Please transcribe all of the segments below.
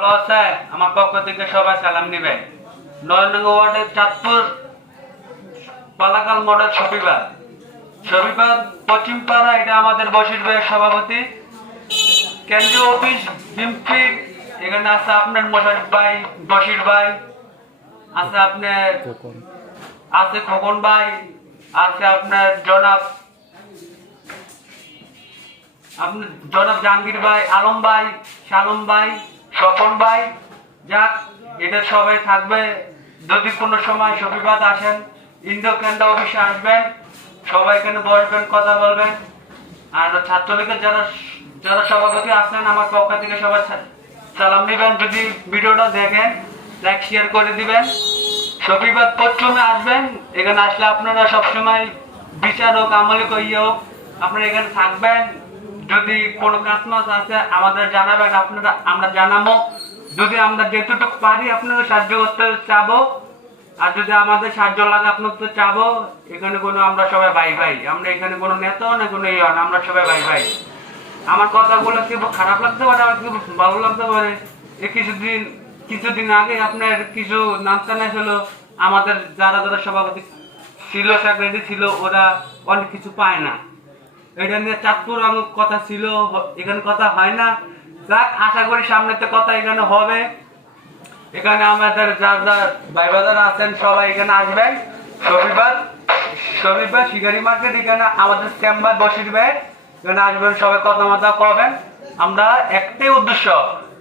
ভালো আছে? আমার পক্ষ থেকে সবাই সালাম নিবেন। ৯ নং ওয়ার্ডের চাঁদপুর পালাকাল মডেল শফিবাদ পশ্চিম পাড়া, এটা আমাদের বশির ভাইয়ের সভাপতি। কেন্দ্রীয় অফিস বিএমপি, এখানে আছে আপনার মোশারফ ভাই, বশির ভাই আছে, আপনার আছে খোকন ভাই, আছে আপনার জনাব জাহাঙ্গীর ভাই, আলম ভাই, শালম ভাই, স্বপন ভাই। যাক, এদের সবাই থাকবে। যদি কোনো সময় শফিবাদ আসেন, ইন্দো কেন্দ্র অফিসে আসবেন, সবাই এখানে বসবেন, কথা বলবেন। আর ছাত্রলীগের যারা যারা সভাপতি আছেন, আমার পক্ষ থেকে সবাই সালাম দিবেন। যদি ভিডিওটা দেখেন, লাইক শেয়ার করে দিবেন। শফিবাদ পশ্চিমে আসবেন, এখানে আসলে আপনারা সবসময় বিচার হোক, আমলিক ইয়ে হোক, আপনারা এখানে থাকবেন। যদি কোনো কাজ মাছ আছে আমাদের জানাবেন, আপনারা আমরা জানাবো। যদি আমরা যেটুকু পারি আপনাদের সাহায্য করতে চাবো, আর যদি আমাদের সাহায্য লাগে আপনাদের চাবো। এখানে কোনো আমরা সবাই ভাই ভাই, আমরা এখানে কোনো নেতাও না, কোনো ইয়ে না, আমরা সবাই ভাই ভাই। আমার কথাগুলো কি খারাপ লাগতে পারে, আমার কি ভালো লাগতে পারে। এই কিছুদিন আগে আপনার কিছু নামতানা ছিল, আমাদের যারা যারা সভাপতি ছিল, সেক্রেটারি ছিল, ওরা অনেক কিছু পায় না। এটা নিয়ে চাঁদপুর আমার কথা ছিল, এখানে কথা হয় না। যাক, আশা করি সামনেতে কথা এখানে হবে। এখানে আমাদের যার যার ভাই বাজার আছেন সবাই এখানে আসবেন। শফিবাদ শিকারি মার্কেট, এখানে আমাদের চেম্বার বসির ভাই, এখানে আসবেন, সবাই কথা মতো করবেন। আমরা একটাই উদ্দেশ্য,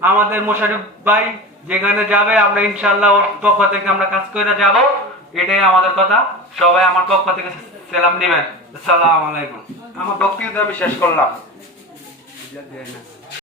আমাদের মোশারফ ভাই যেখানে যাবে আমরা ইনশাল্লাহ ওর পক্ষ থেকে আমরা কাজ করে যাব। এটাই আমাদের কথা। সবাই আমার পক্ষ থেকে সালাম দিবেন। আসসালামু আলাইকুম। আমার বক্তব্য আমি শেষ করলাম।